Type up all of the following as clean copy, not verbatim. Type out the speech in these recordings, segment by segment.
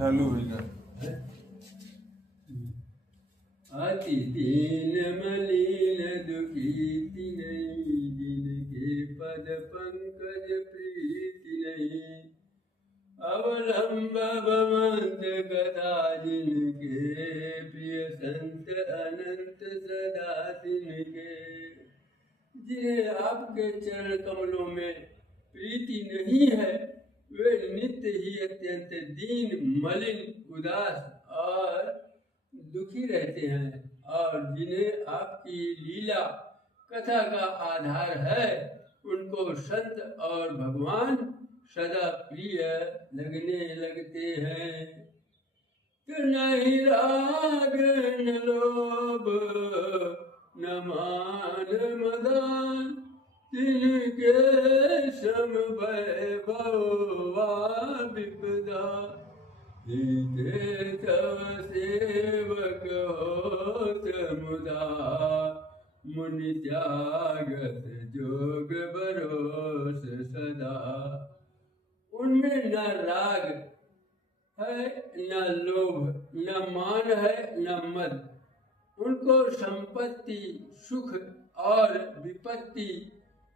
चालू हो गया। अति दीन मलिन दुखी नहीं, जिनके पद पंकज प्रीति नहीं। अवलंब भवंत कथा जिनके, प्रिय संत अनंत सदा तिनके। जिन्हें आपके चरण कमलों में प्रीति नहीं है, वे नित्य ही अत्यंत दीन मलिन उदास और दुखी रहते हैं। और जिन्हें आपकी लीला कथा का आधार है, उनको संत और भगवान सदा प्रिय लगने लगते हैं। तो नहीं राग न लोभ न मान मदान, तिनके सम वैभव विपदा। हिते तव सेवक होत मुदा, मुनि त्यागत जोग बरोस सदा। उनमें न राग है न लोभ, न मान है न मद। उनको संपत्ति सुख और विपत्ति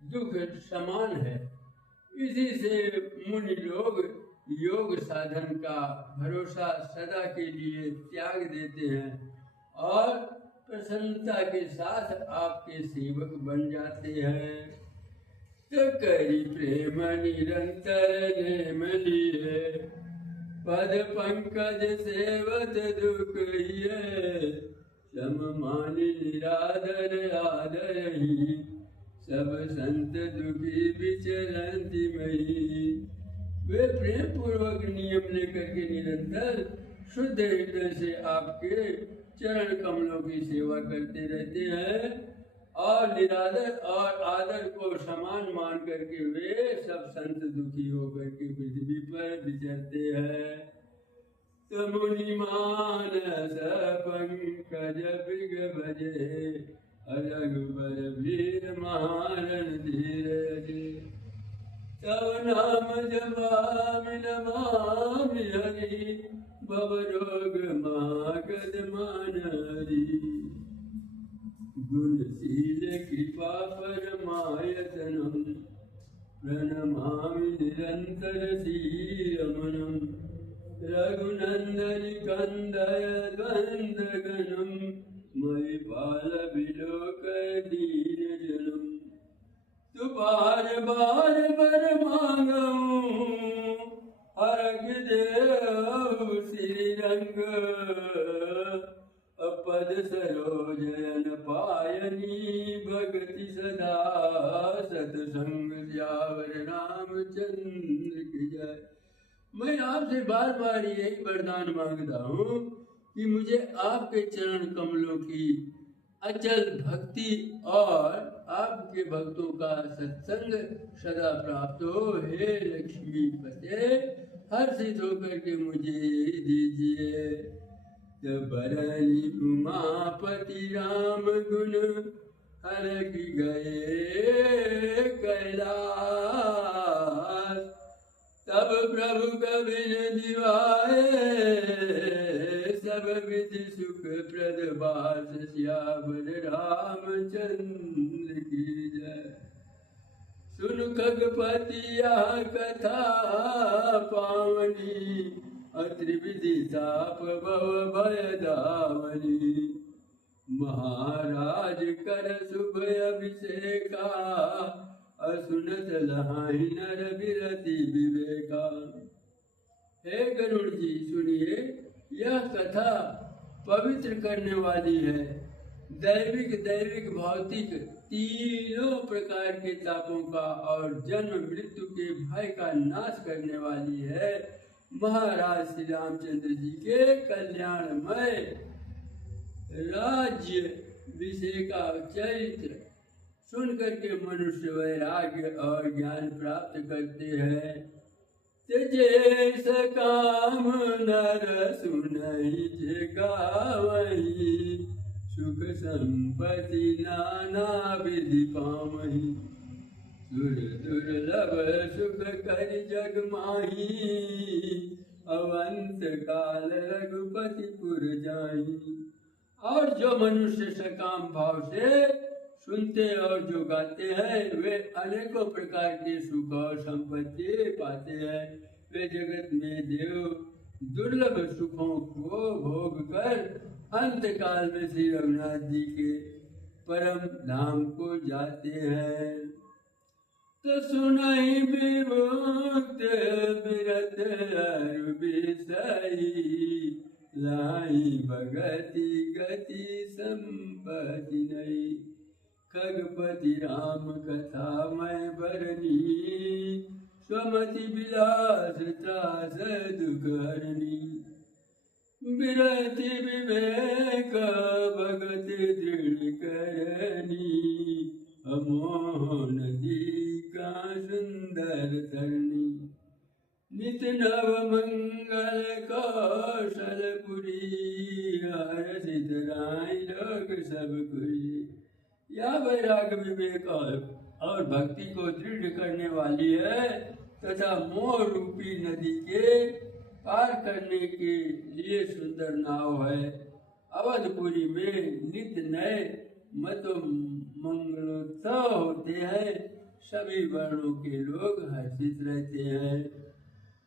दुख समान है। इसी से मुनि लोग योग साधन का भरोसा सदा के लिए त्याग देते हैं और प्रसन्नता के साथ आपके सेवक बन जाते हैं। तो करी प्रेम निरंतर नेम लिए, पद पंकज सेवत दुख हिये। सम मानि निरादर आदर ही, सब संत दुखी विचरंति मही। वे प्रेम पूर्वक नियम लेकर के निरंतर शुद्ध हृदय से आपके चरण कमलों की सेवा करते रहते हैं और निरादर और आदर को समान मान करके वे सब संत दुखी होकर के पृथ्वी पर विचरते हैं। तो मुनि मानस पंकज बिग भजे, रघुबर वीर महारण धीरज। तव नाम जपामि नमामि हरि, भव रोग मागध मानहरि। गुणशील कृपा परमायतनम्, प्रणमामि निरंतर श्रीरमणम्। रघुनंदन कंदय द्वंद्वगणम्, मयि पाल विलोकय दीन जनम्। तु बार बार बर मांगऊं, हरख देव श्रीरंग। पद सरोजन पायनी, भगति सदा सतसंग। श्यावर रामचंद्र की जय। मैं आपसे बार बार यही वरदान मांगता हूँ कि मुझे आपके चरण कमलों की अचल भक्ति और आपके भक्तों का सत्संग सदा प्राप्त हो। हे लक्ष्मी पते, हर्षित होकर के मुझे दीजिए। बरनी उमापति राम गुण, हरख गए कैलाश। तब प्रभु कबिन दिवाए, सब विधि सुख प्रद बास। श्यावर रामचंद्र की जय। सुन खगपति यह कथा पावनी, त्रिविधि ताप भव भय दावनी। महाराज कर शुभ अभिषेका, असुनत लहाई नर विरति विवेका। हे गरुड़ जी सुनिए, यह कथा पवित्र करने वाली है। दैविक दैविक भौतिक तीनों प्रकार के तापों का और जन्म मृत्यु के भय का नाश करने वाली है। महाराज श्री रामचंद्र जी के कल्याणमय राज्य विषय का चरित्र सुन करके मनुष्य वैराग्य और ज्ञान प्राप्त करते हैं। तेजे सकाम नर सुनहि जे गावहि, सुख संपत्ति नाना विधि पावहि। सुर दुर्लभ सुख कर जग माही, अवंत काल रघुपति पुर जाई। और जो मनुष्य सकाम भाव से सुनते और जो गाते हैं वे अनेकों प्रकार के सुख और संपत्ति पाते हैं। वे जगत में देव दुर्लभ सुखों को भोग कर अंत काल में श्री रघुनाथ जी के परम धाम को जाते हैं। तो सुनाई विमुक्त बिरत अरु बिसई, लाई भगति गति संपत्ति नहीं। खगपति राम कथा मैं बरनी, स्वमति विलास त्रास दुख हरनी। बिरति विवेक भगत दृढ़ करनी, अमोह नदी का सुंदर तरनी। नित नव मंगल कौशलपुरी, हर्षित राय लोग सब कुरी। यह वैराग विवेक और भक्ति को दृढ़ करने वाली है तथा मोह रूपी नदी के पार करने के लिए सुंदर नाव है। अवधपुरी में नित नए मत मंगलोत्सव होते हैं, सभी वर्णों के लोग हर्षित रहते हैं।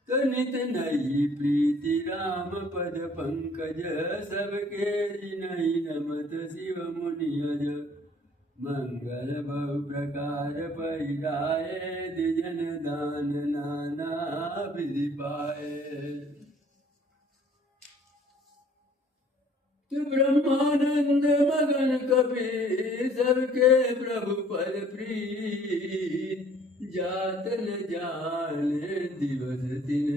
तो नित नई प्रीति राम पद पंकज, सबके नहीं नमत शिव मुनि अज। मंगल बहु प्रकार पहिराए, द्विजन दान नाना विधि पाए। तू ब्रह्मानंद मगन कपि, सबके प्रभु पर प्रीत। जात न जाने दिवस दिन,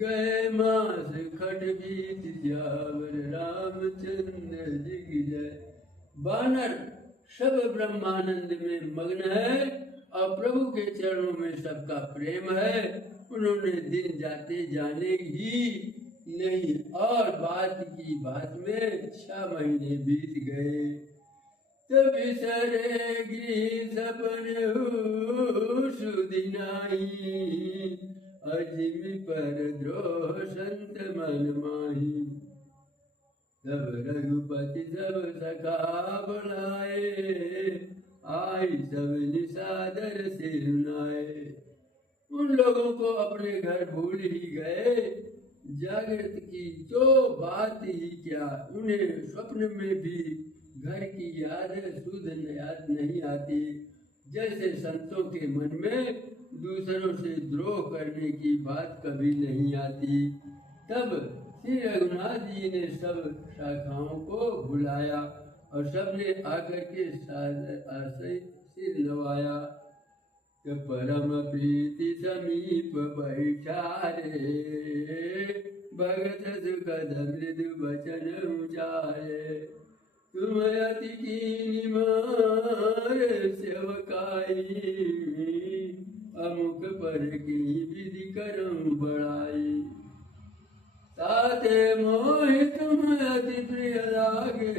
गए मास खट बीत। जावर रामचंद्र दिग जय। बानर सब ब्रह्मानंद में मग्न है और प्रभु के चरणों में सबका प्रेम है। उन्होंने दिन जाते जाने ही नहीं और बात की बात में 6 महीने बीत गए। तब बिसरेगी सपने सुदिनाई, अजिम पर द्रोह संत मन माही। तब रघुपति सब सखा बुलाए, आई सब निसादर से सुनाए। उन लोगों को अपने घर भूल ही गए, जागृत की जो बात ही क्या, उन्हें स्वप्न में भी घर की याद सुध याद नहीं आती। जैसे संतों के मन में दूसरों से द्रोह करने की बात कभी नहीं आती। तब श्री रघुनाथ जी ने सब शाखाओं को बुलाया और सबने आकर के सिर नवाया। तो परम प्रीति समीप बैठा रे, भगत सुखद मृदु वचन उचारे। तुम अति कीनी मार सेवकाई, अमुक पर की विधि करम बढ़ाई। ताते मोहि तुम अति प्रिय लागे,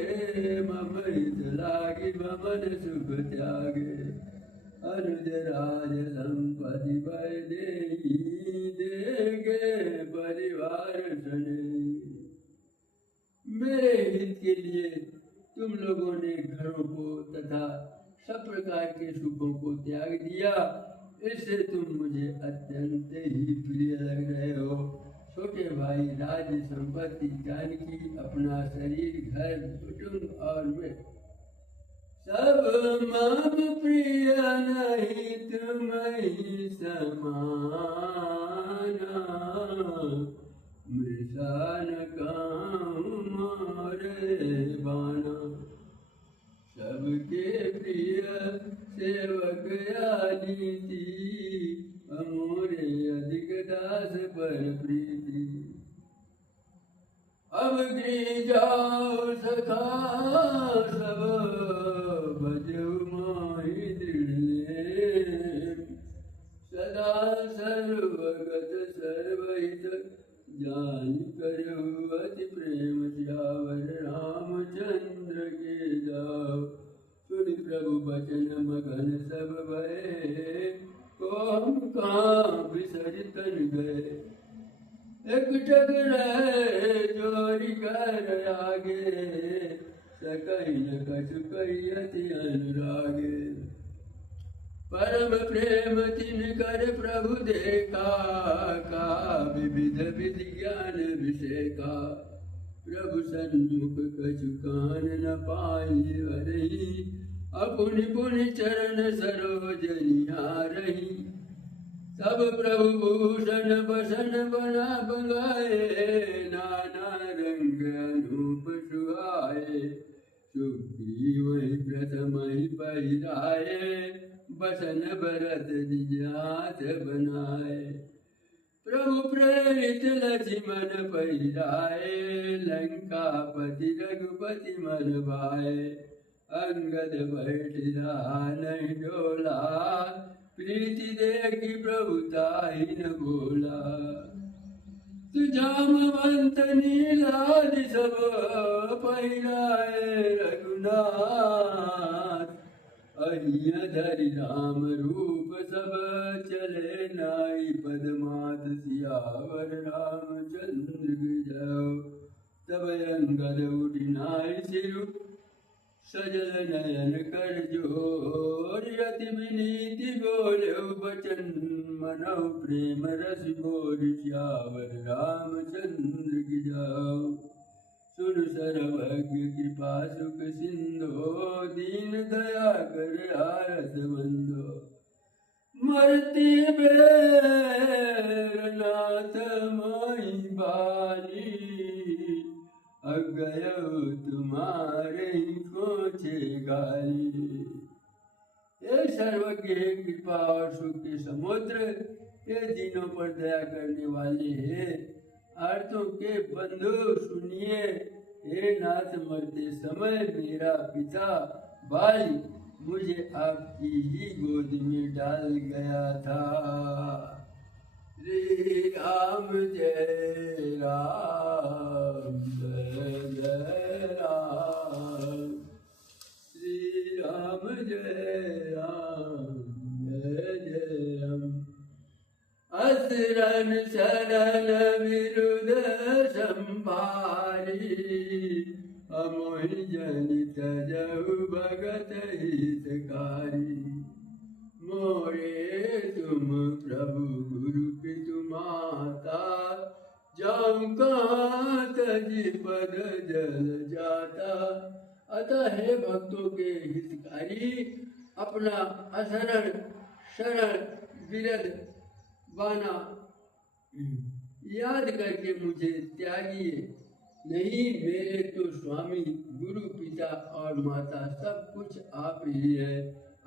मम हित लागी ममन सुख त्यागे। अनुज राज संपत्ति भय देगे, परिवार सने। मेरे हित के लिए तुम लोगों ने घरों को तथा सब प्रकार के सुखों को त्याग दिया, इससे तुम मुझे अत्यंत ही प्रिय लग रहे हो। छोटे भाई राज्य संपत्ति जानकी अपना शरीर घर कुटुंब और मैं सब मम प्रिय नहीं तुम ही समाना। मृषा न कहूँ मारे बाना, सबके प्रिय सेवक आनीति। अमोरे अधिक दास पर प्रीति, अब गिर जाओ सखा सब बजो मोहि दृढ़। सदा सर्वगत सर्वहित जान करो अति प्रेम श्यावर रामचंद्र के जाओ। सुन प्रभु बचन मगन सब भय, को हम कहाँ विसरितन गए। एक टकराए चोरी कर आगे, सकई न कछु कहियति अनुरागे। परम प्रेम तिन कर प्रभु देखा, का विविध विधि ज्ञान विषेका। प्रभु सन्मुख कछु कान न पाई वरही, अपुनि पुनि चरण सरोज निहारही। सब प्रभु भूषण बसन बना बंगाए, नाना रंग अनूप सुहाए। सुग्रीव प्रथम ही पहिराए, बसन भरत निज हाथ बनाए। प्रभु प्रेरित लक्ष्मण पहिराए, लंकापति रघुपति मन भाए। अंगद बैठ रहा नहीं डोला, प्रीति देखी प्रभुताहि न बोला। सुजामवंत नीलादि सब पहिराए रघुनाथ। अहिया धरि राम रूप सब चले नाई, पदमात सियावर रामचंद्र की जय। तब अंगद उठि नाई सिरु, सजल नयन कर जोर। यति विनीति बोले बचन, मनौ प्रेम रस बोल। श्यावर रामचंद्र की जय। सुन सर्वज्ञ कृपा सुख सिंधो, दीन दया कर आरस बंधो। मरती बेर नाथ माई बाली, अगय तुम्हारे खोचे गाली। ये सर्वज्ञ कृपा और सुख के समुद्र, ये दीनों पर दया करने वाले हैं। अर्थों के बंधु सुनिए, हे नाथ मरते समय मेरा पिता बाल मुझे आपकी ही गोद में डाल गया था। श्री राम जय राम जय राम, श्री राम जय राम जय राम। असुरन शरण विरुद्ध संभारी, अमोहि जनित जहु भगत हितकारी। मोरे तुम प्रभु गुरु पितु माता, जाऊं कहाँ तज पद जल जाता। अतः हे भक्तों के हितकारी, अपना असरण शरण विरध बाना याद करके मुझे त्यागिए। नहीं, मेरे तो स्वामी गुरु पिता और माता सब कुछ आप ही है।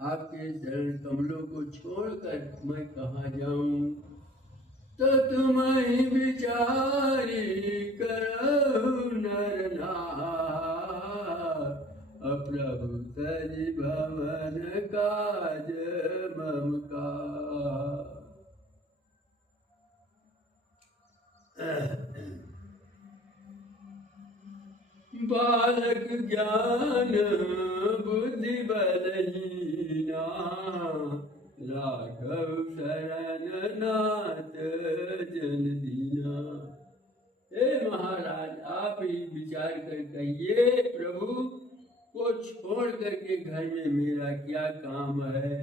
आपके चरण कमलों को छोड़कर मैं कहाँ जाऊं। तो तुम ही विचारी करहु नर नार, प्रभु तज भवन काज मम का। बालक ज्ञान बुद्धि बलहीना, राघव शरण नाथ जन दीना। हे महाराज, आप ही विचार कर कहिए, प्रभु को छोड़ करके घर में मेरा क्या काम है।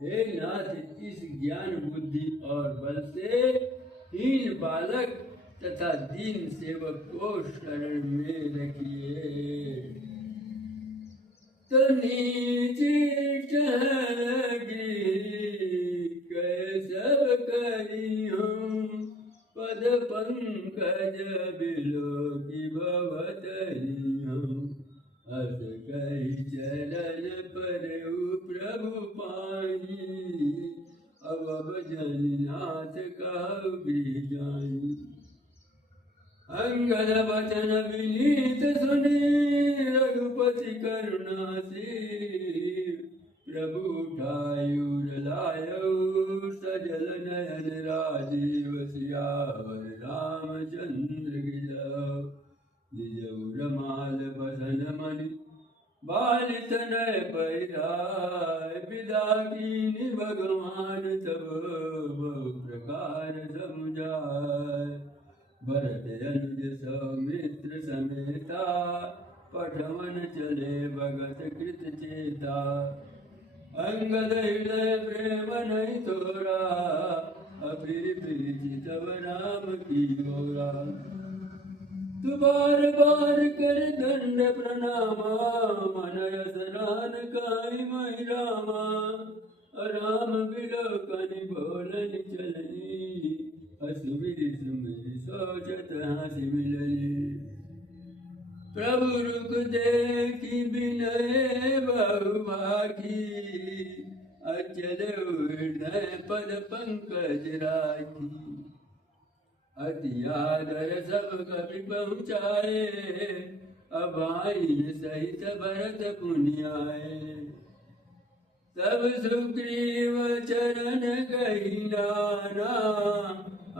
हे नाथ, इस ज्ञान बुद्धि और बल से हीन बालक तथा दीन सेवक को शरण में रखिए। तो नीची टहगी कैसब करी हूँ, पद पंकज बिलो की भवतरी हूँ। अस कही चरण पर प्रभु पाई, अब जनिनाथ कहु जाई। अंगद वचन विनीत सुनी, रघुपति करुणासीर। प्रभु उठायुर लायौ, सजल नयन राजीव। सियावर रामचंद्र की जय। निज रमाल बसन मणि, बालित नय पैराय। विदा कीनि भगवान तब, बहु प्रकार समुझाय। अनुज सौमित्र समेता, पठवन चले भगत कृत चेता। अंगद हृदय प्रेम नहीं तोरा, अफिर फिर चितव राम की गोरा। तु बार बार कर दंड प्रणामा, मन स्नान काई मई रामा। राम बिलोकन बोलन चलनी, असुविर सुमिर सोचत हंसी मिलनी। प्रभु रुख देखी विनय बहुभागी, अचल हृदय पद पंकज राखी। अति आदर सब कवि पहुँचाए, अभाइन सहित भरत पुनियाए। तब सुग्रीव चरण गही नाना,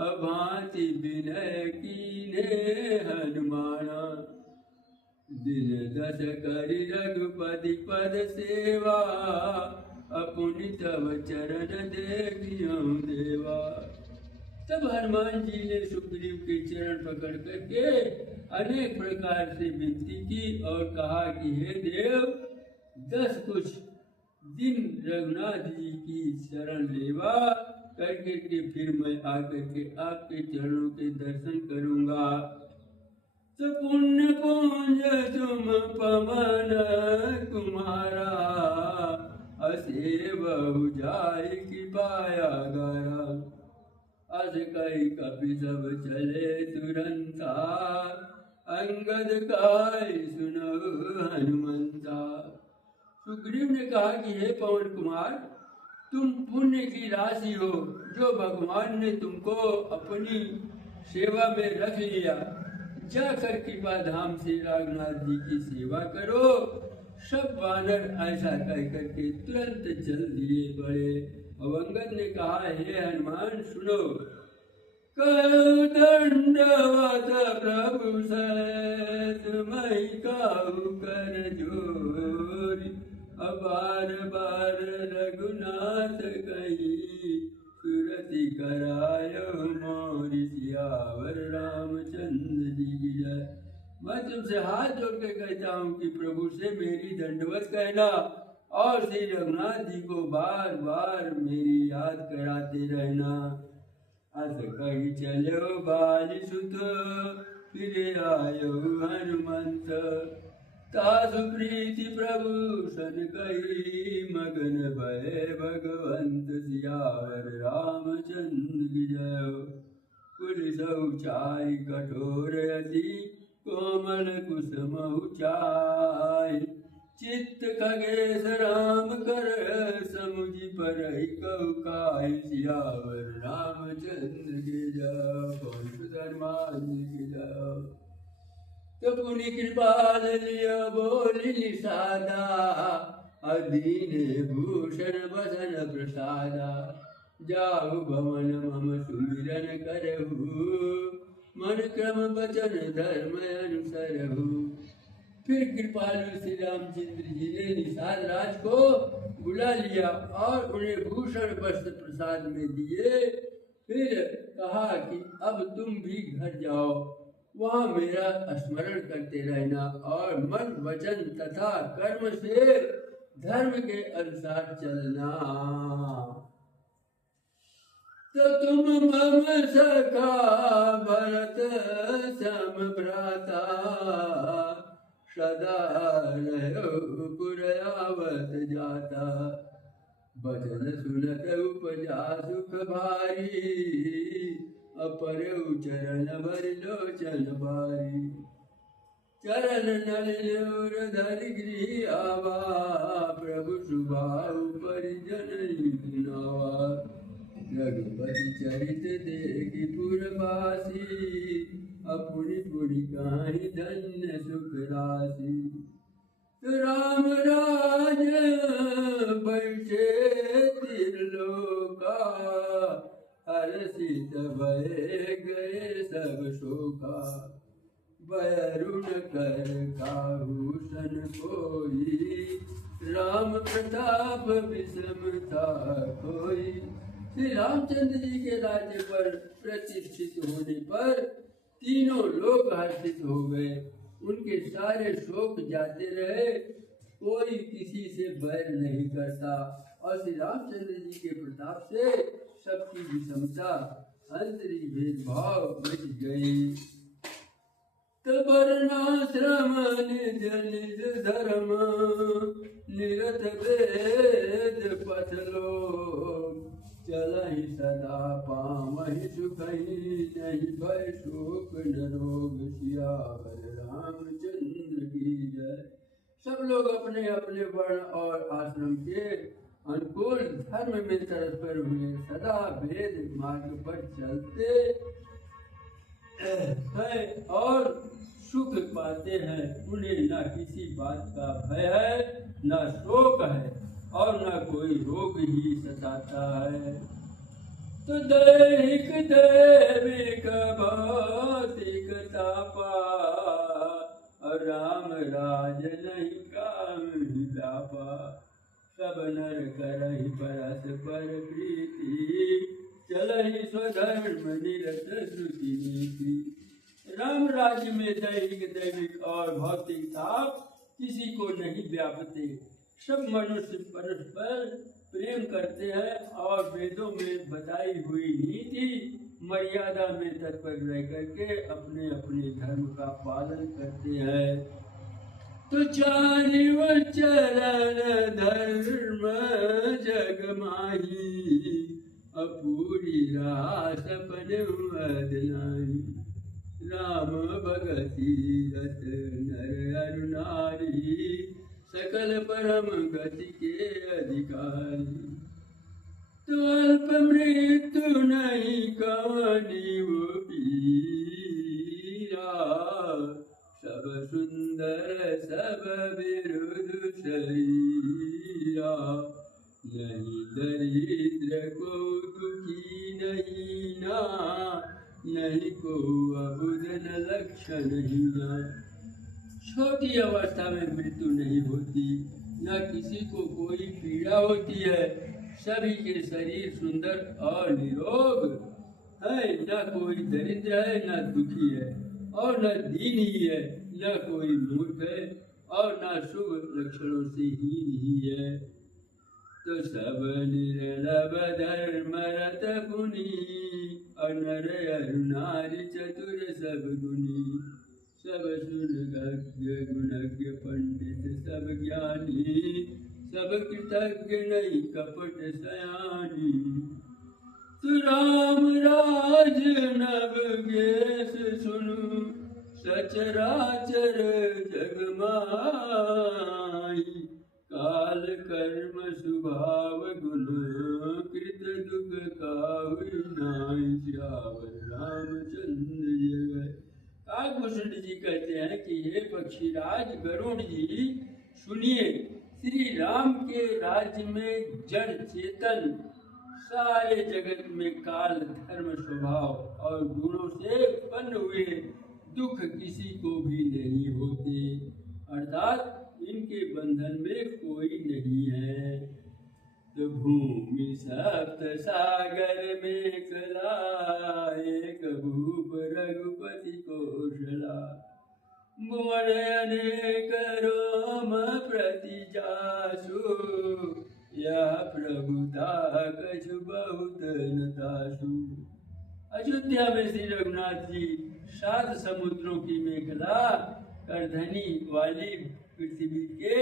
अभांति विनय कीन्हे हनुमाना। दिन दस करि रघुपति पद सेवा, अपुनि तब चरण देखियो देवा। तब हनुमान जी ने सुग्रीव के चरण पकड़ करके अनेक प्रकार से विनती की और कहा कि हे देव, 10 कुछ दिन रघुनाथ जी की शरण लेवा करके के फिर मैं आकर के आपके चरणों के दर्शन करूंगा। तो पुण्य पुंज तुम पवन कुमारा, असे बहु जाय की पाया गारा। अस कही कपि सब चले तुरंता, अंगद काय सुनो हनुमंता। सुग्रीव ने कहा कि हे पवन कुमार, तुम पुण्य की राशि हो, जो भगवान ने तुमको अपनी सेवा में रख लिया। जाकर कृपा धाम से रघुनाथ जी की सेवा करो। सब वानर ऐसा कह करके तुरंत चल दिए बड़े। अंगद ने कहा, हे हनुमान सुनो। कहो दंडवत प्रभु सहित मई काहू कर जोरी। बार बार रघुनाथ कही, सुरति करायो मोरि। सियावर रामचंद्र जी की जय। मैं तुमसे हाथ जोड़ के कहता हूँ कि प्रभु से मेरी दंडवत कहना और श्री रघुनाथ जी को बार बार मेरी याद कराते रहना। अस कही चलो बाली सुत, फिर आयो हनुमंत। तासु प्रीति प्रभु सन कही, मगन भय भगवंत। सियावर रामचंद्र की जय। कुलिस ऊंचाई कठोर अति, कोमल कुसुम ऊंचाई। चित्त खगेश राम कर, समुझि परहि कहु काई। सियावर रामचंद्र की जय। पवन सुत हनुमान जी की जय। तो पुनि कृपाल लियो बोली निषादा, अधीन भूषण बसन प्रसादा। जाहु भवन मम सुमिरन करहु, मन क्रम वचन धर्म अनुसरहु। फिर कृपालु श्री रामचंद्र जी ने निषाद राज को बुला लिया और उन्हें भूषण वस्त्र प्रसाद में दिए। फिर कहा कि अब तुम भी घर जाओ, वहाँ मेरा स्मरण करते रहना और मन वचन तथा कर्म से धर्म के अनुसार चलना। तो तुम मम सखा भरत सम भ्राता, सदा रहो पुर आवत जाता। बचन सुनत उपजा सुख भारी, अपर चरण भर लोचन बारी। चरण नल और धर गृह आवा, प्रभु सुभाऊ परिजन नावा। रघुपति चरित देखि पुरवासी, अपुनि पुनि काहि धन्य सुख राशि। राम राज बैठे त्रिलोका, हर्षित भय गए सब शोका। वरुण कर काहू सन कोई, राम प्रताप विषम था कोई। श्री रामचंद्र जी के राज्य पर प्रतिष्ठित होने पर तीनों लोग हर्षित हो गए, उनके सारे शोक जाते रहे, कोई किसी से बैर नहीं करता। और श्री रामचंद्र जी के प्रताप से सबकी विषमता अंतरिक भेदभाव मिट गई। वर्णाश्रम निज निज धर्म निरत वेद पठलो, चलहि सदा पामहि सुखहि नहीं भय शोक न रोग, सियावर रामचंद्र की जय। सब लोग अपने अपने वर्ण और आश्रम के अनुकूल धर्म में तत्पर हुए, सदा वेद मार्ग पर चलते हैं और सुख पाते हैं। उन्हें न किसी बात का भय है, न शोक है और न कोई रोग ही सताता है। तो दैहिक दैविक भौतिक तापा, राम राज नहीं काम ही व्यापा। सब नर करहि परस्पर प्रीति, चलहि स्वधर्म निरत श्रुति नीति। राम राज्य में दैहिक दैविक और भौतिक ताप किसी को नहीं व्यापते। सब मनुष्य परस्पर प्रेम करते हैं और वेदों में बताई हुई नीति मर्यादा में तत्पर रह करके अपने अपने धर्म का पालन करते हैं। तो चारिव चरण धर्म जग माही, अपूरी रास अपन अदनाही। राम भगति रत नर अरु नारी, सकल परम गति के अधिकारी। तो अल्प मृत्यु नहीं कवनी वो पीरा, सब सुंदर सब विरुद्ध शरीरा। नहीं दरिद्र को दुखी नहीं ना, नहीं को अबुध न लक्षण ही ना। छोटी अवस्था में मृत्यु नहीं होती, न किसी को कोई पीड़ा होती है। सभी के शरीर सुंदर और निरोग है, न कोई दरिद्र है न दुखी है और न दीनी है, न कोई मूर्ख है और न शुभ लक्षणों से हीन ही है। तो सब निर्लभ धर्म रत गुनी, और नर अरु नारी चतुर सब गुनी। सब सुनज्ञ गुणज्ञ पंडित सब ज्ञानी, सब कृतज्ञ नहीं कपट सयानी। तु राम राज नव गेश सुनु, सचराचर जग माही। काल कर्म स्वभाव गुण, कृत दुख काहु नाहि। सियावर रामचंद्र जय। काकभूषण जी कहते हैं कि हे पक्षीराज गरुड़ जी, सुनिए, श्री राम के राज्य में जड़ चेतन सारे जगत में काल धर्म स्वभाव और गुणों से उत्पन्न हुए दुख किसी को भी नहीं होते, अर्थात इनके बंधन में कोई नहीं है। तो भूमि सप्त सागर में कला, एक भूप रघुपति कौशला। भुवन अनेक रोम प्रति जासु, यह प्रभुता कछु बहुत न तासु। अयोध्या में श्री रघुनाथ जी 7 समुद्रों की मेखला करधनी वाली पृथ्वी के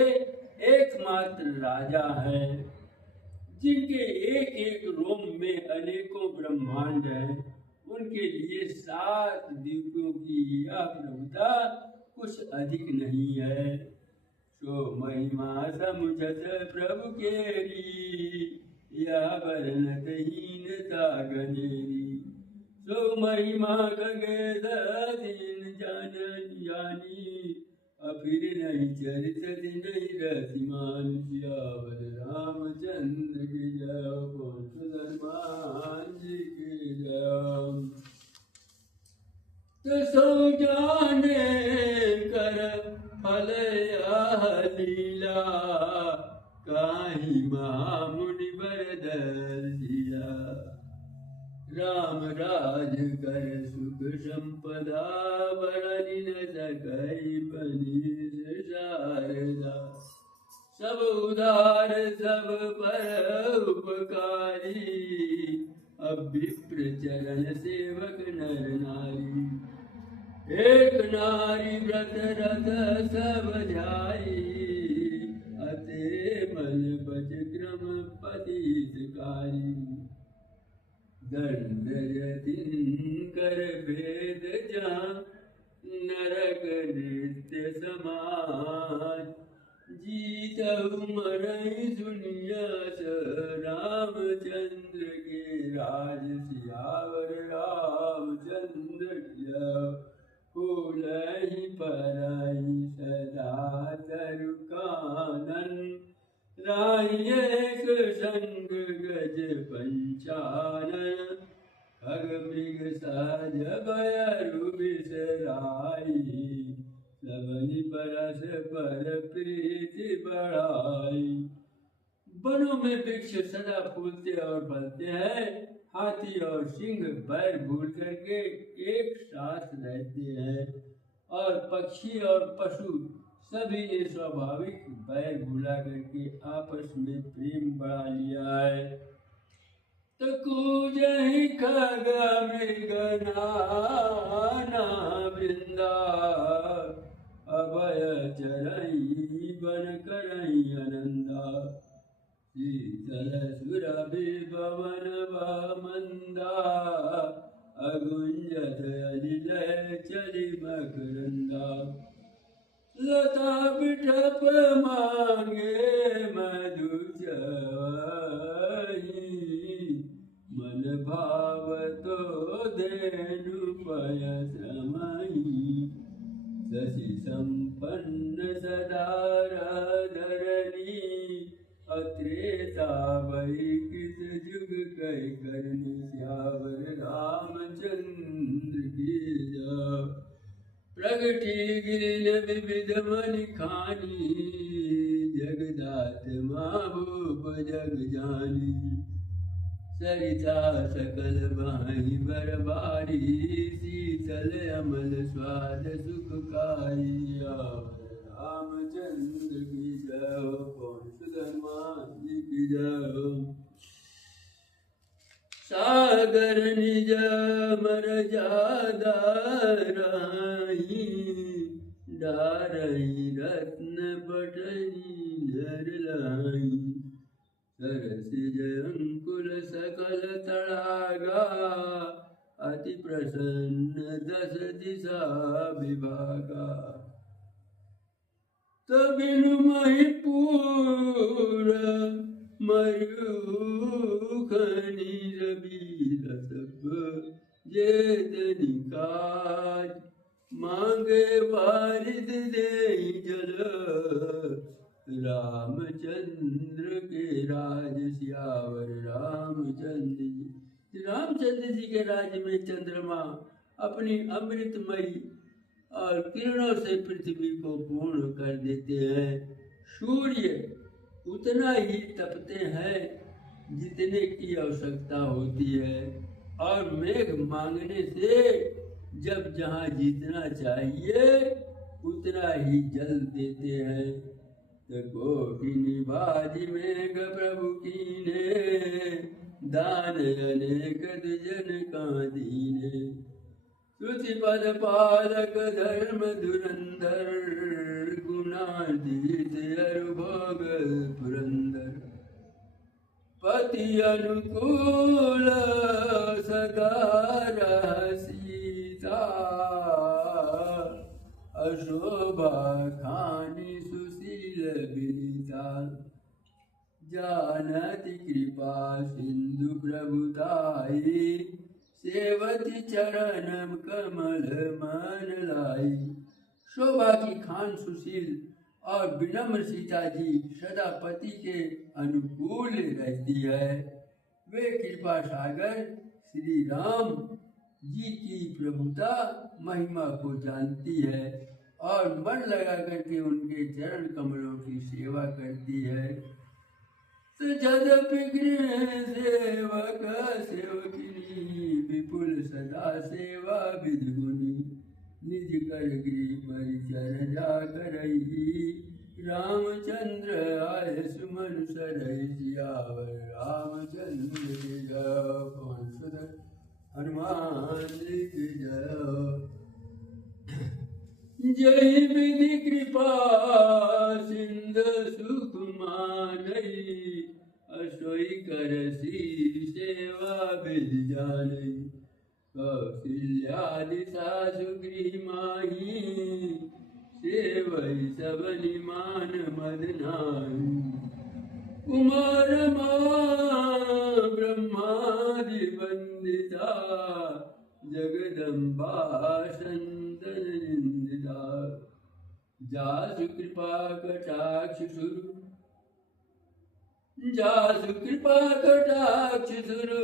एकमात्र राजा है, जिनके एक एक रोम में अनेकों ब्रह्मांड हैं। उनके लिए 7 द्वीपों की यह प्रभुता कुछ अधिक नहीं है। सो महिमा समुझत प्रभु केरी, यह वर्णत हीनता गनेरी। सो महिमा गगेद दीन जानी, अफिर नहीं चरित नहीं रतिमान। सियावर रामचंद्र की जय, पवन सुधर्मान जी की जय। तो सो जाने कर फल यह लीला, काहि महामुनि बरदर दिया। राम राज कर सुख संपदा बरनि न सकई बनीस शारदा। सब उदार सब पर उपकारी अब विप्र चरण सेवक नर नारी। एक नारी व्रत रथ सब जाई अते मन बच क्रम पतितकारी। दंड यतिन कर भेद जहाँ नरक नित्य समाज। जीतहु मरई सुनिया रामचंद्र के राज। सियावर रामचंद्र की फूलहि परई सदा तरु कानन। राई एक संग गज पंचानन। खग मृग सहज बयरु बिसराई सबनि परस पर प्रीति बढ़ाई। वनों में वृक्ष सदा फूलते और फलते हैं। हाथी और सिंह बैर भूल करके एक साथ रहते हैं और पक्षी और पशु सभी ने स्वाभाविक बैर भूला करके आपस में प्रेम बढ़ा लिया है। तो कूजहि खग मृग नाना वृंदा अभय चरई बन करई आनंदा। शीतल सुरभि पवन मंदा अगुंजत अनिल चली मकरंदा। लता बिटप मांगे मधु चवई मन भाव तो धेनु पय श्रमई। शशि संपन्न सदा धरणी अत्रेता वही किस जुग कई करनी। श्यावर रामचंद्र की जय। प्रगटी गिरिन विविध मनि खानी जगदात महबूब जग जानी। सरिता सकल बाहि बरबारी शीतल अमल स्वाद सुखकारी। रामचंद्र की जय। पवन सुत हनुमान जी की जय। सागर निज मर जादा राही डारई रत्न बटई धर लाई। सरसिज अंकुल सकल तड़ागा अति प्रसन्न दस दिशा विभागा। तबिनु महिपुर मयूखनि रबीर सब जेतनि काज। मांगे वारिद देहि जल रामचंद्र के राज। सियावर रामचंद्र जी। रामचंद्र जी के राज्य में चंद्रमा अपनी अमृतमयी और किरणों से पृथ्वी को पूर्ण कर देते हैं। सूर्य उतना ही तपते हैं जितने की आवश्यकता होती है और मेघ मांगने से जब जहाँ जितना चाहिए उतना ही जल देते हैं। तो कोटि निभाजी मेघ प्रभु कीने दान अनेक जन का दीने। श्रुति पद पालक धर्म धुरंधर गुणातीत अरुभोग पुरंदर। पति अनुकूल सदा रहसीता अशोभा खानी सुशील विनीता। जानति कृपा सिंधु प्रभुताई सेवती चरण कमल मन लाई। शोभा की खान सुशील और विनम्र सीता जी सदा पति के अनुकूल रहती है। वे कृपा सागर श्री राम जी की प्रभुता महिमा को जानती है और मन लगा करके उनके चरण कमलों की सेवा करती है। जदपि गृह सेवक सेवकिनी विपुल सदा सेवा विदुगुनी निज कर गृह परिचर जा करई रामचंद्र आय सुमन सरई सियावर रामचंद्र की जय पवन सुत हनुमान की जय। जय विधि कृपा सिंधु सुख मानई असोई करसी सेवा विधि जानई कौशल्यादि सासु गृह माही सेवई सब निमान मदनाई कुमार ब्रह्मादि वंदिता जगदम्बा संतन निंदिता जासु कृपा कटाक्ष सुरु जासु कृपा कटाक्ष सुरु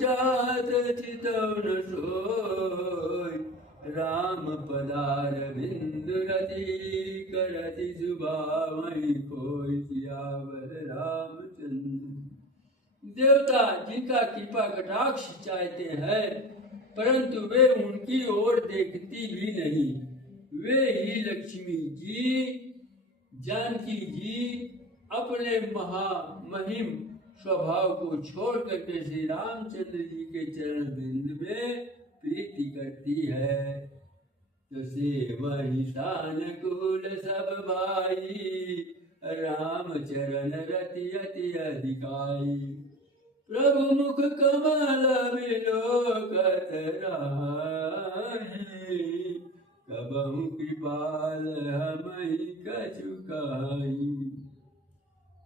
जात चितवन सोय राम पदार बिंदु रति करति सुभावई कोई सियावर रामचंद्र। देवता जिनका कृपा कटाक्ष चाहते हैं परंतु वे उनकी ओर देखती भी नहीं, वे ही लक्ष्मी जी जानकी जी अपने महामहिम स्वभाव को छोड़ करके श्री रामचंद्र जी के चरण बिंद में प्रीति करती है। तो से वही शान कुल सब भाई राम चरण रति अति अधिकाई प्रभु मुख कमल विलोकत राही कबहु कृपाल हमहि कछु काई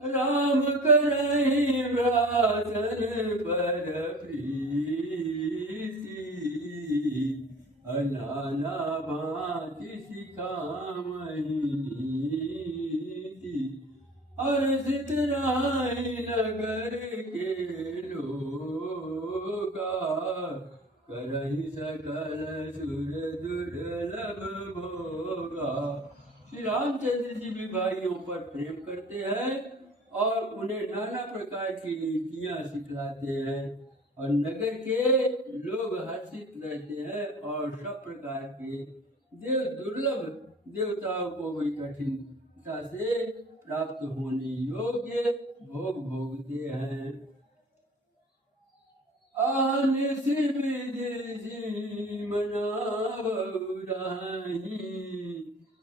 राम करहि व्रातन पर प्रीति अनाना भांति सिखामहि नीति हर्षित राय नगर के लोगा करहि सकल सुर दुर्लभ भोगा। श्री रामचंद्र जी भी भाइयों पर प्रेम करते हैं और उन्हें नाना प्रकार की नीतियां सिखलाते हैं और नगर के लोग हर्षित रहते हैं और सब प्रकार के दुर्लभ देवताओं को भी कठिनता से प्राप्त होने योग्य भोग भोगते हैं। आनिसि विदेशी मनावहु राही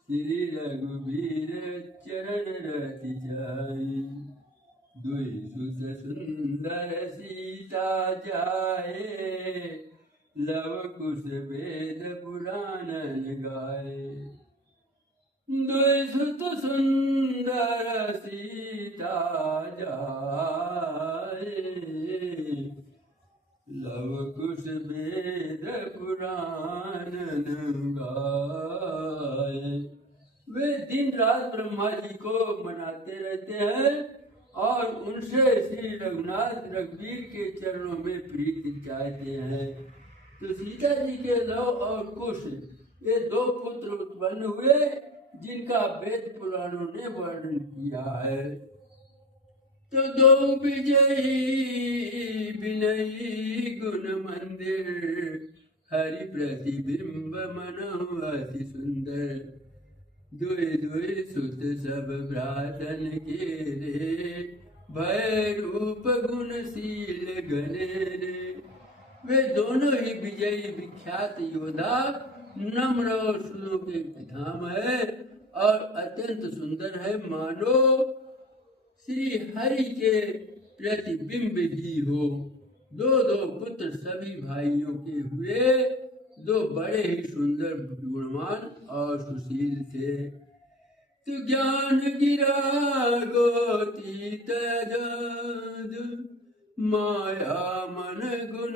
श्री रघुबीर चरण रति जाई दुई सुत सुंदर सीता जाए लव कुश वेद पुराणन गाए दुई सुत सुंदर सीता जाए लव कुश वेद पुराणन गाए। वे दिन रात ब्रह्मा जी को मनाते रहते हैं और उनसे श्री रघुनाथ रघुवीर के चरणों में प्रीति चाहते हैं। तो सीता जी के लव और कुश ये दो पुत्र उत्पन्न हुए जिनका वेद पुराणों ने वर्णन किया है। तो दो विजयी विनयी गुण मंदिर हरि प्रतिबिंब मनहु अति सुंदर दुई दुई सुत सब भ्रातन के रे भय रूप गुणशील गणे रे। वे दोनों ही विजयी विख्यात योद्धा नम्र और सुनों के धाम है और अत्यंत सुंदर है मानो श्री हरि के प्रतिबिंब भी हो। दो दो पुत्र सभी भाइयों के हुए दो बड़े ही सुंदर गुणवान और सुशील थे। तु ज्ञान गिरा गोती तजद माया मन गुण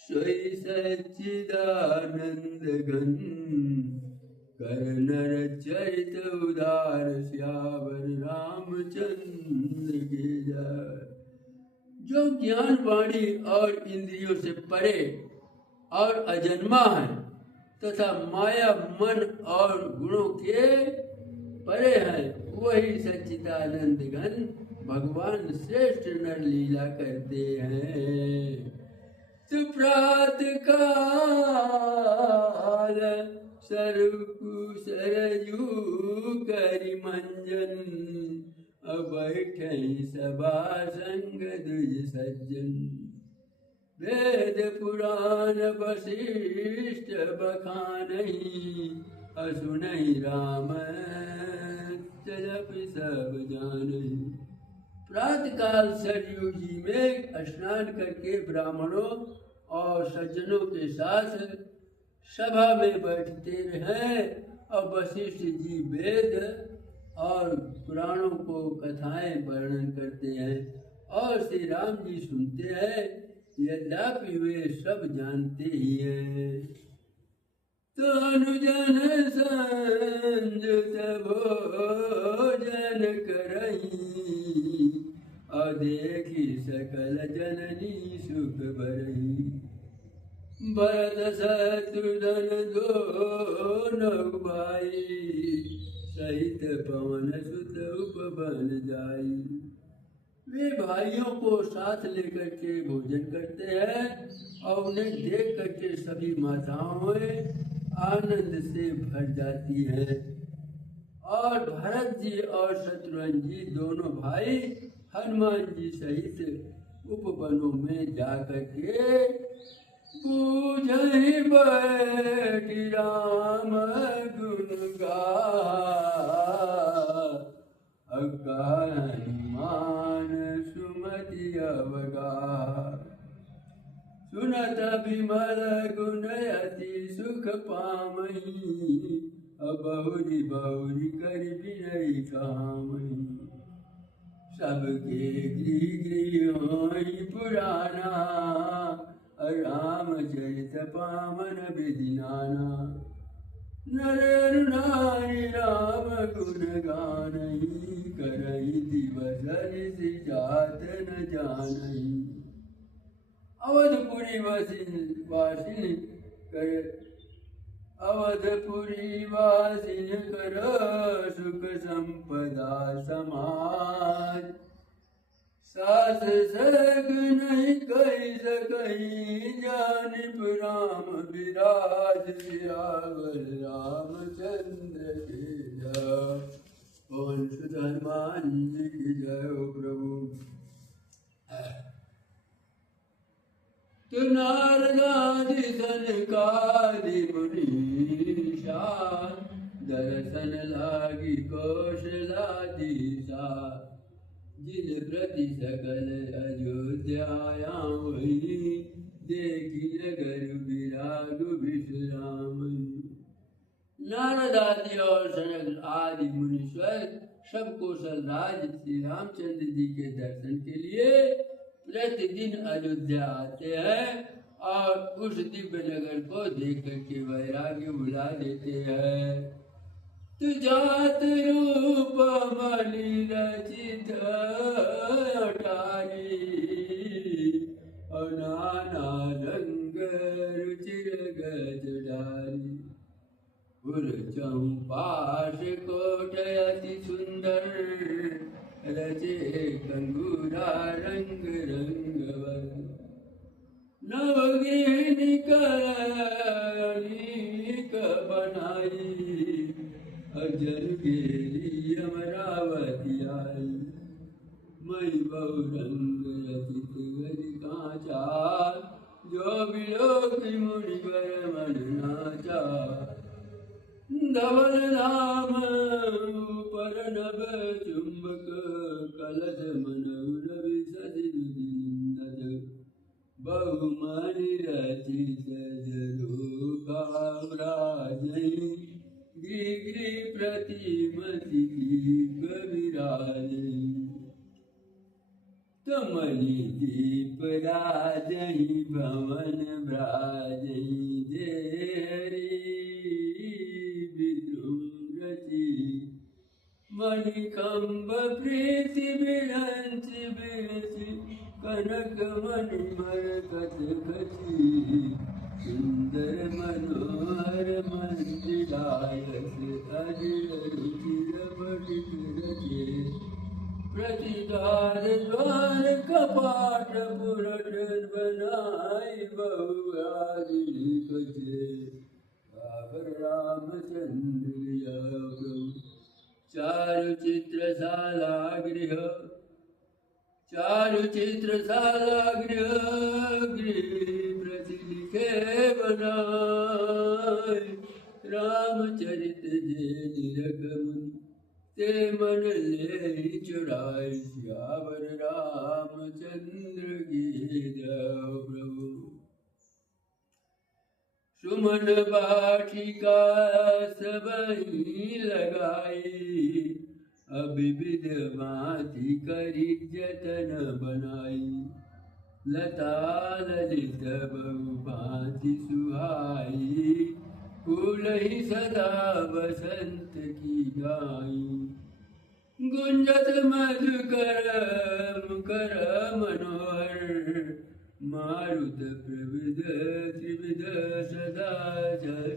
सोई सच्चिदानंद घन कर नर चरित उदार श्यावर रामचंद्र के जय। जो ज्ञान वाणी और इंद्रियों से परे और अजन्मा है तथा माया मन और गुणों के परे है, वही सच्चिदानंद घन भगवान श्रेष्ठ नर लीला करते हैं। सुप्रात काल सरयू करि मंजन, बैठई सभा संग द्विज सज्जन। वेद पुराण वशिष्ठ बखानहि, असुनहि राम जपि सब जानहि। प्रातः काल सरयू जी में स्नान करके ब्राह्मणों और सज्जनों के साथ सभा में बैठते हैं और वशिष्ठ जी वेद और पुराणों को कथाएं वर्णन करते हैं और श्री राम जी सुनते हैं, यद्यपि वे सब जानते ही हैं। तो अनुजन संजुत भोजन करही, और देखी सकल जननी सुख भरही। भरत शत्रुघ्न दोनों भाई, सहित पवन सुत उपवन जाई। वे भाइयों को साथ लेकर के भोजन करते हैं और उन्हें देख करके सभी माताएं आनंद से भर जाती हैं। और भरत जी और शत्रुघ्न जी दोनों भाई हनुमान जी सहित उपवनों में जा करके पूजहि बैठि राम गुण गाहा, हनुमान सुमति अवगा। सुनत विमल गुण अति सुख पामहि, बहुरी बहुरी कर विनय कामहि। सबके गृह गृह होई पुराना, रामचरित पावन विधि नाना। नर नारी राम गुण गानहि, करहि दिवस निशि जात न जानहि। अवधपुरी वासिन कर सुख संपदा समाज। सास सग नहीं कही सकही, जानिप राम विराज। सियावर रामचंद्र के जय। पवन सुत हनुमान जी की जय हो प्रभु। नारदादि सनकादि मुनीषा, दर्शन लागी कौशलाधीशा। जिन प्रति सकल अयोध्या वही, देखी नगर विराग विश्राम। नारद आदि और सनक आदि मुनीश्वर सब कौशल राज श्री रामचंद्र जी के दर्शन के लिए प्रतिदिन अयोध्या आते हैं और उस दिव्य नगर को देख करके वैराग्य भुला देते हैं। तुझात रूप मणि रचित अटारी, और नाना रंग रुचिर गज डारी। पुर चंपाश कोट अति सुंदर, रचे कंगूरा रंग रंगवर। नवगृहिणी कनिक बनाई, अजर गेली अमरावती आई। मई बहु रंग रचित गज कांचा, जो बिलोकी मुनिवर मन नाचा। धवल नाम पर नभ चुंबक, कलश मनऊ रवि सजि दुदिंदत। बहुमणि रचित जरूपावराजहि, गृह गृह प्रतिमति दीप विराजहि। तमणि दीप राजहि भवन भ्राजहि, देहरी विद्रुमरति। मणिकंब प्रीति विरंचि बिरचि, कनक मणि मरकत खचि। सुंदर मनोहर मंदिरायस अजिर रुचिर पठित रचे प्रतिद्वार द्वार कपाट पुरट बनाई बहुआदि कचे बाबर रामचंद्र लिया प्रभु चारु चित्रशाला गृह चारु चित्रशाला गृह लिखे बनाए रामचरित जे निरख मुनि ते मन ले चुराए सियावर रामचंद्र की जय प्रभु सुमन बाटिका सबही लगाई अविविध भांति करी जतन बनाई लता ललित बहु भांति सुहाई फूल ही सदा बसंत की गाई गुंजत मधुकर मुकर मनोहर मारुत प्रविध त्रिविध सदा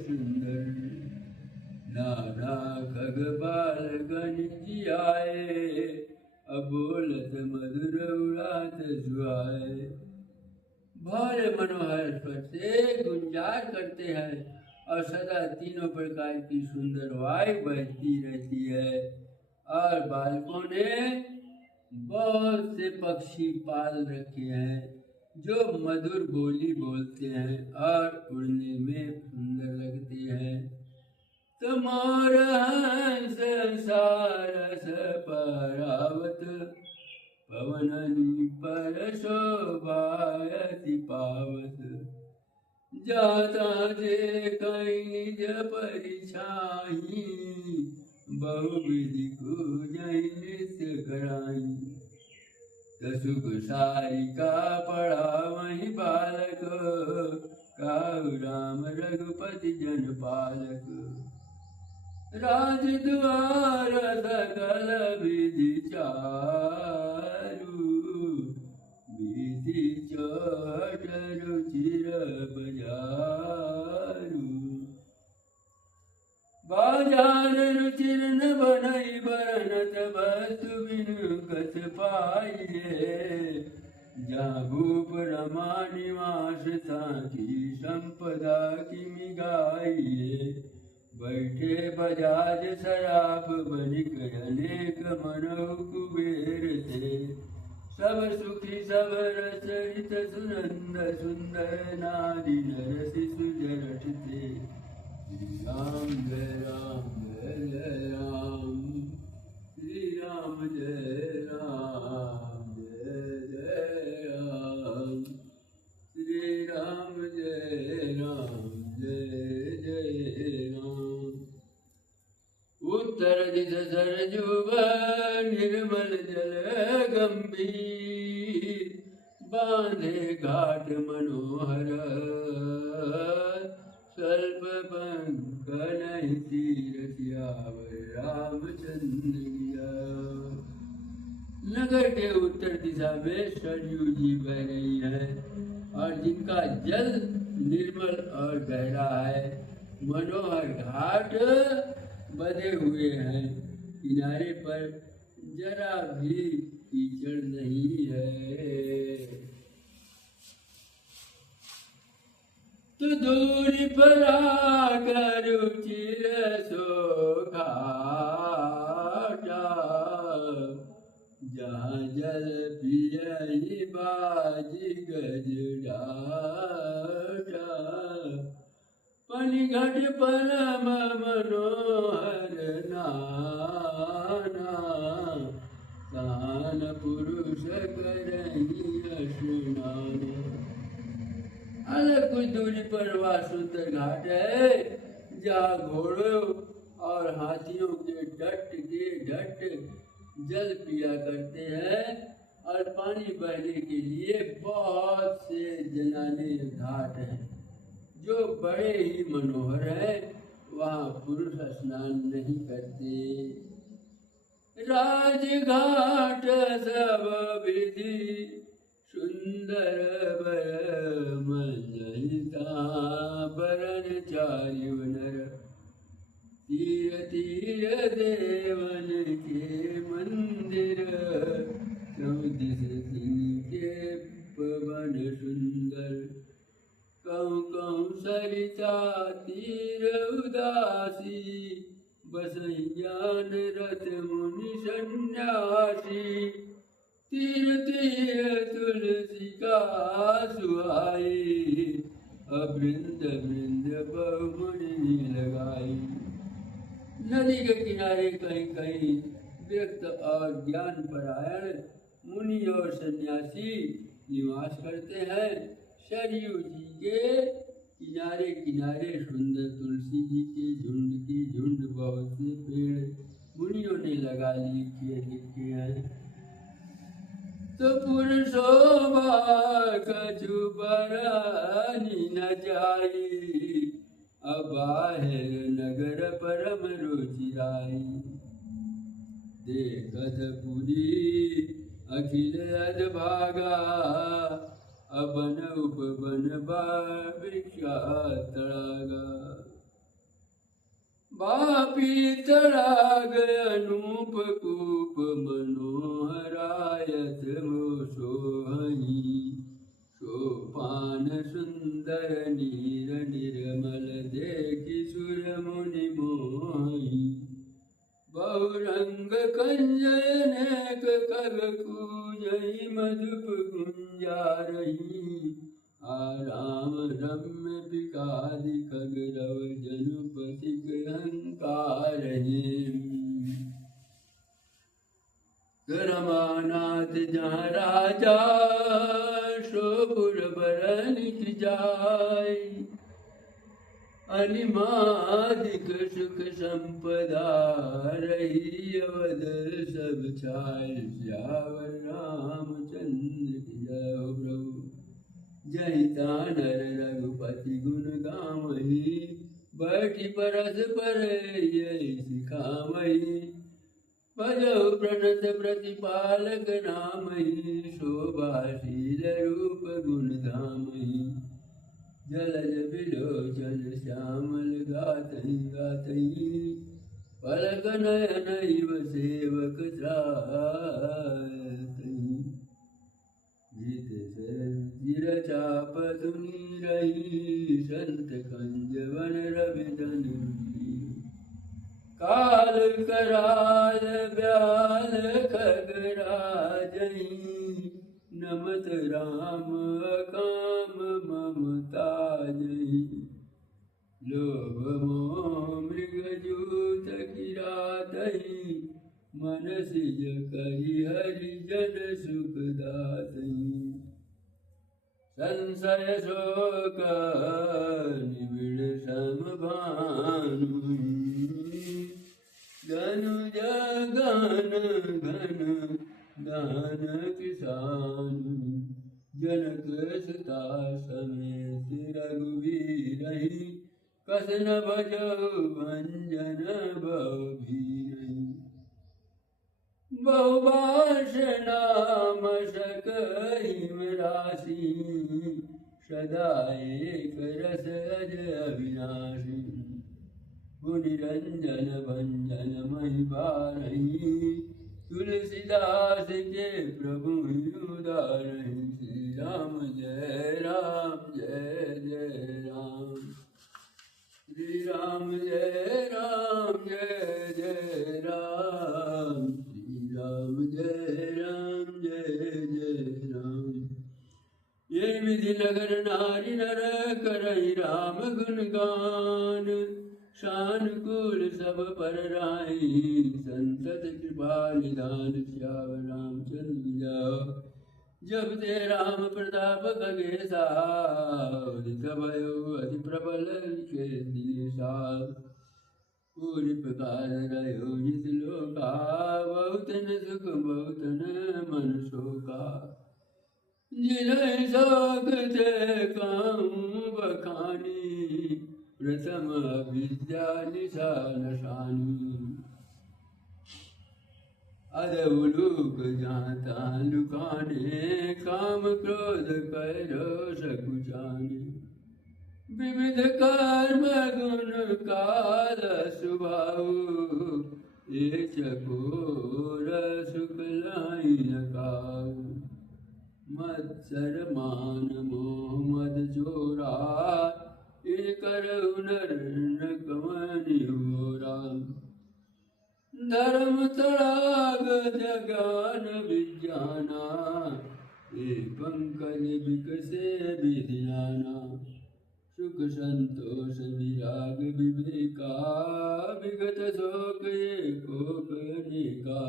सुंदर नाना खग बाल गण जी आए अबोलत मधुर उड़ात सुहाए भोले मनोहर स्वर से गुंजार करते हैं और सदा तीनों प्रकार की सुंदर वायु बहती रहती है। और बालकों ने बहुत से पक्षी पाल रखे हैं जो मधुर बोली बोलते हैं और उड़ने में सुंदर लगते हैं। तुम्हार संसार परावत पवननि पर शोभायति पावत जाता जे कई निज परिछाई बहुविधि पूजै नित्य कराई दसुख सारिका पड़ा वही बालक काहु राम रघुपति जन पालक राज द्वार सकल विधि चारु विधि चोट रुचिर बजारू बाजार रुचिर न बनई बरनत वस्तु बिनु कछ पाइए जहाँ भूप रमा निवास की संपदा की मिगाइए बैठे बजाज शराब बनिक अनेक मनो कुबेर थे सब सुखी सब रसरित सुनंद सुंदर नारी नर शिशु जरठ थे राम जय राम जय जय राम श्री राम जय राम जय जय राम श्री राम जय राम जय जय राम। उत्तर दिश सरजुग निर्मल जल गंभीर बांधे घाट मनोहर स्वल्प पंख नहीं तीर सियावर रामचंद्र नगर के उत्तर दिशा में सरयू जी बह रही है और जिनका जल निर्मल और गहरा है। मनोहर घाट बंधे हुए हैं, किनारे पर जरा भी कीचड़ नहीं है। तो दूरी पर आकर चिर सोखा जहाँ जल पियहि बाजी गज डाटा पनिघट परम मनोहर नाना तान पुरुष करहि स्नान। अलग कुछ दूरी पर वह सुंदर घाट है जहाँ घोड़ों और हाथियों के ढट जल पिया करते हैं और पानी बहने के लिए बहुत से जनाने घाट हैं जो बड़े ही मनोहर हैं। वहाँ पुरुष स्नान नहीं करते। राजघाट सब विधि सुंदर बर मन वीर देवन के मंदिर, चौदिस के पवन सुंदर। कहूँ कहूँ सरिता तीर उदासी, बसई ज्ञान रथ मुनि सन्यासी। तीर तीर तुलसी का सुहाई, अवृंद वृंद बहुमुनि लगाई। नदी के किनारे कहीं कहीं व्यक्त और ज्ञान परायण मुनि और सन्यासी निवास करते हैं। सरयू जी के किनारे किनारे सुंदर तुलसी जी के झुंड बहुत से पेड़ मुनियों ने लगा लिखे हैं। तो पुरुषों कछु बरानी न जाई, अब बाहिर नगर परम रुचिराई। देखत पुरी अखिल अधभागा, अबन उपवन वृक्षा तड़ागा। बापी तड़ाग अनूप कूप मनोहरायत सोहनी। सोपान सुंदर नीर निर्मल, देखि सुर मुनि मोही। बहुरंग कंजनेक कग कूजई, मधुप गुंजारही। आराम रम्य विकादि खगरव, जनुपतिक अहंकारही। रमानाथ जहाँ राजा, शोपुर बरनित जाय। अनिमादिक सुख संपदा, रही अवध सब छाय। श्यावर रामचंद्र की जय हो प्रभु। जहिता नर रघुपति गुण गावही, बैठी परस पर यही सिखावही। भजहु प्रणत प्रतिपालक नामहि, शोभाशील रूप गुण धामहि। जलज विलोचन श्यामल गातहि गातहि, पलक नयन इव सेवक त्रातहि। गीत सरजिर चाप धुनि रही, संत कंज वन रवि धनु। काल कराल ब्याल खगराजही, नमत राम अकाम ममताजही। लोभ मोह मृग जूत किरातही, मन सिज कहि हरि जन सुखदातही। संशय शोक निबिड़ समभानु, धनुज गहन घन दान किसान। जनक सुता समेत रघुवीरहि, कस न भजउ भंजन भव भीरहि। बहुभाषणा मशक राशि, सदा एक रस अज अविनाशी। गुणिरंजन भंजन महिबारहि, तुलसीदास के प्रभु उदारहि। श्री राम जय राम जय जय राम। श्री राम जय राम जय जय राम। श्री राम जय राम जय जय राम। ये विधि नगर नारी नर करहि राम गुण गान। शानुकूल सब पर राही, संतत कृपा निधान। श्यावर रामचंद्र जाओ, जब ते राम प्रताप खगेसा। उदित भयो अति प्रबल के दिशा, पूरी प्रकार रहो जिस लोका। बहुत न सुख बहुत न मन शोका, जिन्हें शोक थे कहूँ बखानी। प्रथम विद्या निशान शानी, अदउलूक जाता लुकाने। काम क्रोध करो सकुचाने, विविध कर्म गुण काल स्वभाव। ये चकोर शुक्लाई नकाल मत्सर मान मोह मद चोरा इन कर हुनर न कमनि होरा धर्म तड़ाग जगान विज्ञाना ये पंकज विकसे विज्ञाना सुख संतोष विराग विवेका विगत शोक कोक अनेका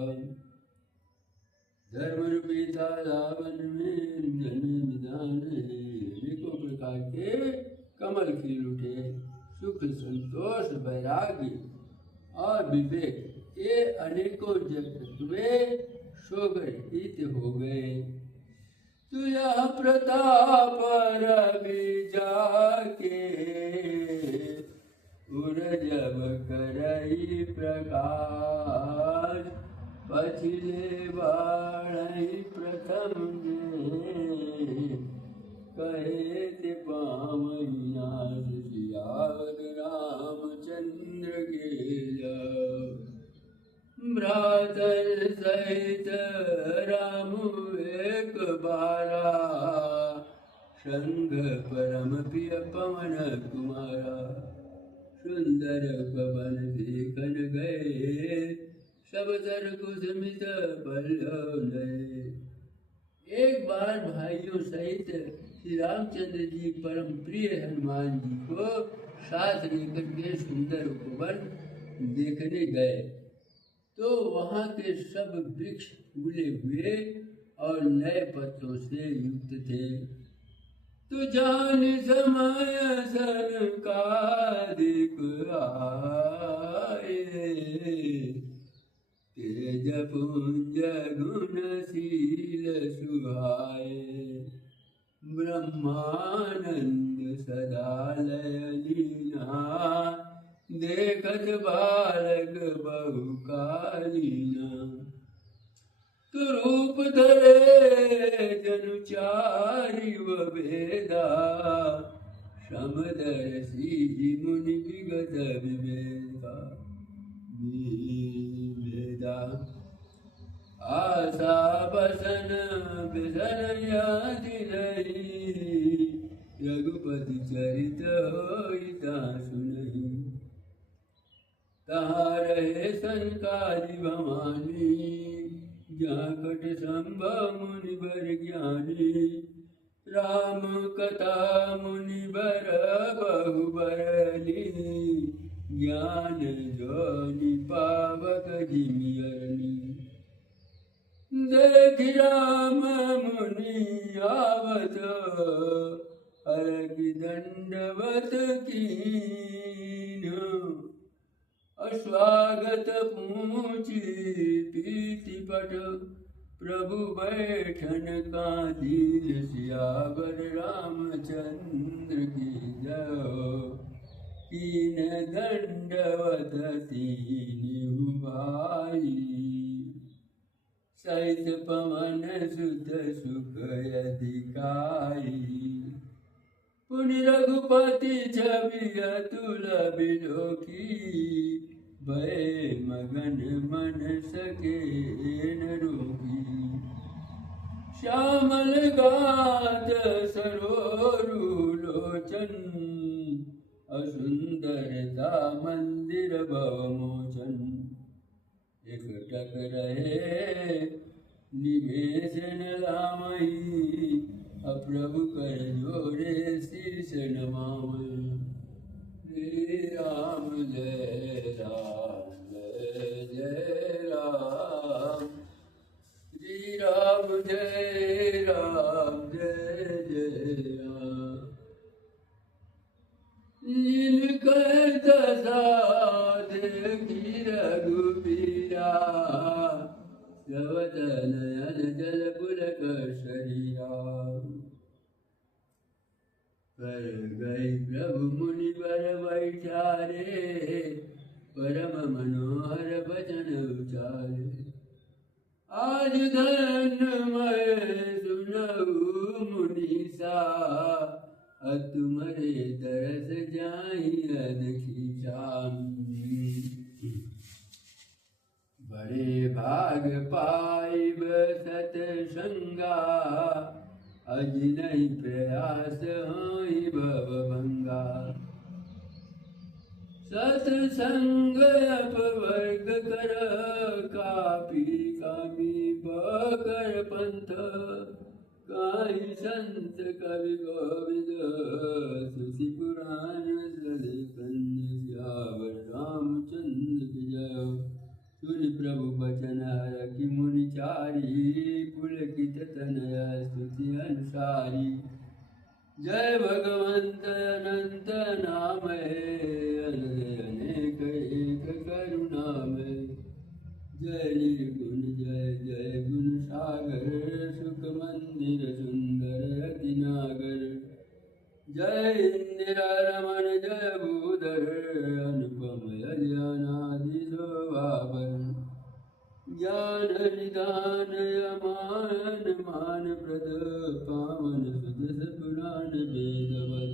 धर्म रूपी तालाबन में जन्म विधान अनेकों प्रकार के कमल खिल उठे। सुख संतोष वैराग्य और विवेक ये अनेकों जगत हुए सो गए हो गए। तू यह प्रताप रवि जाके उर जब करई प्रकाश पछिले बाढ़ई प्रथम में कहे ते पामनाथ सियावर रामचंद्र के भ्रातर सहित राम एक बारा संग परम प्रिय पवन कुमारा सुंदर पवन देखन गए सब तर कुसुमित पल्लव। एक बार भाइयों सहित श्री रामचंद्र जी परम प्रिय हनुमान जी को साथ लेकर के सुंदर उपवन देखने गए तो वहाँ के सब वृक्ष फूले हुए और नए पत्तों से युक्त थे। तू जान समय संकादिक आए तेज पुंज गुणशील सुहाए ब्रह्मानंद सदा लय लीना देखत बालक बहुकालीना। तू रूप धरे जनुचारी व वेदा समदर्शी मुनि विगत विवेका वेदा आशा बसन बिसन यादि नहीं रघुपति चरित होइता सुनहि। तहाँ रहे संकारि भवानी जहाँ कट संभव मुनि बर ज्ञानी राम कथा मुनि बर बहु बरली ज्ञान जोनि पावक जिमियरनी। देख राम मुनि आवत हरख दंडवत कीन अस्वागत पूछी पीति पट प्रभु बैठन कादीन सियावर रामचंद्र की जय कीन दंडवत तीन भाई सहित पवन सुत सुख अधिकाई। पुनि रघुपति छवि अतुल बिलोकी भय मगन मन सके न रोकी। श्यामल गात सरोरु लोचन असुंदरता मंदिर भवमोचन। एक टक रहे निवेश न लामही प्रभु कर जोरे शीर्ष नमामि। श्री राम जय राम जय जय राम श्री राम जय राम जय जय राम। नीलकंठ देखी रघुबीरा जवत नयन जल पुलक शरीरा। पर गई प्रभु मुनि बर बैठारे परम मनोहर वचन उचारे। आज धन मैं सुनऊ मुनीसा तुम्हारे तरस जाई अदखी बड़े भाग पाइब सतसंगा, अज नहीं प्रयास होई भवभंगा। सत्संग अपवर्ग कर, कापी कामी बकर पंथ। काहि संत कवि गोविद, सुसि पुराण सले कन्य। सियावर रामचंद्र की जय। सुनि प्रभु बचन हरखि मुनि चारी, पुलकित तनय स्तुति अनुसारी। जय भगवंत अनंत नामय, अनेक एक करुणामय। जय निर्गुण जय जय गुण सागर, सुख मंदिर सुंदर अति नागर। जय इंदिरा रमन जय भूधर, अनुपम अनादि शोभावर। ज्ञान निदान अमान मान प्रद, पावन सुजस पुराण वेदवल।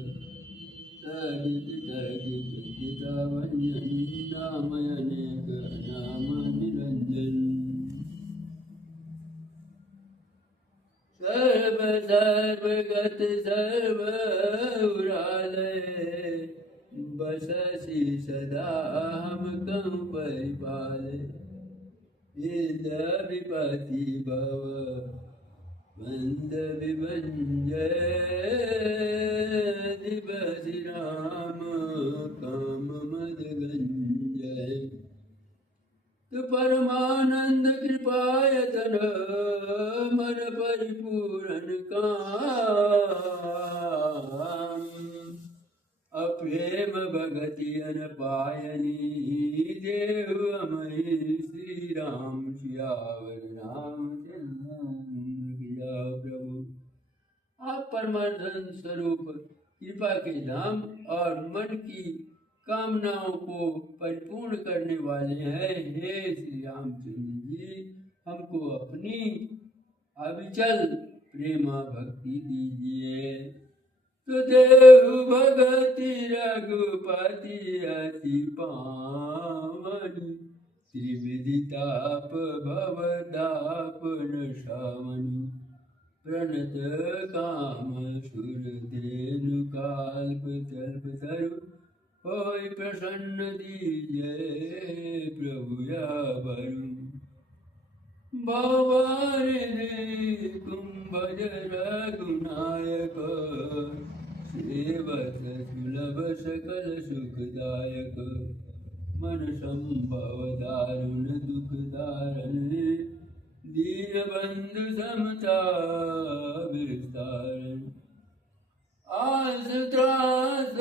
तदित तदित गीता भंजन, नाम अनेक नाम निरंजन। सर्व सर्वगत सर्व उरालय, बससि सदा हम कहूँ परिपालय। इंद विपति भव मंद विभंजय, दिवसि राम काम मद गंजय। तु परमानंद कृपायतन, मन परिपूर्ण काम। अप्रेम भगति अनपायनी, देहु अमहि श्री राम। सियावर रामचंद्र की जय। प्रभु आप परमानंद स्वरूप, कृपा के धाम और मन की कामनाओं को परिपूर्ण करने वाले हैं। हे श्री रामचंद्र जी, हमको अपनी अविचल प्रेमा भक्ति दीजिए। सुदेहु भगति रघुपति अति पावनी, त्रिविधि ताप भवदापन शावनी। प्रणत काम सुर धेनु काल्प तल्प तरु, होय प्रसन्न दीजय प्रभु यावरु। भवारिधि कुंभज रघुनायक, सेवत सुलभ सकल सुखदायक। मन संभव दारुण दुख दारण, दीन बंधु समता विस्तारण। आस त्रास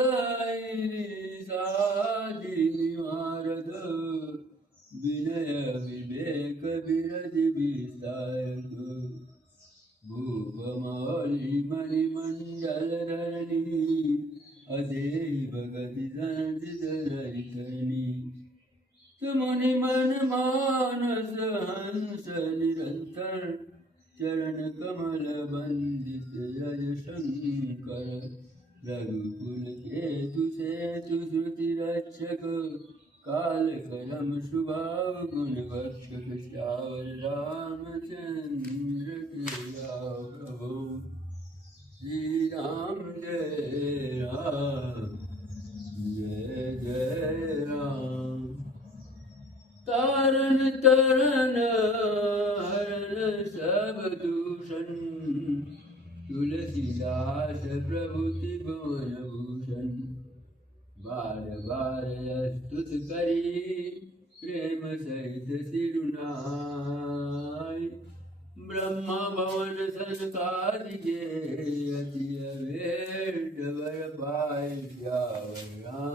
साधि निवारद, विनय विवेक विरधि विसारक। भूपमौलि मणिमंडल धरणी, अदेहि भगति संचित धरिणी। तुमुनि मन मानस हंस निरंतर, चरण कमल बंदित जय शंकर। रघुकुल केतु सेतु श्रुति रक्षक, काल कलम शुभाव गुण बक्षक। श्यावर रामचंद्र के जाओ प्रभु। श्री राम जय राम जय जय राम। तारन तरन हरन सब दूषण, तुलसीदास प्रभु त्रिभुवन भूषण। बार बार स्तुत करी, प्रेम सहित सिरुनाई। ब्रह्मा भवन सनकादिके, अति अभेद वर पाए। श्यावर राम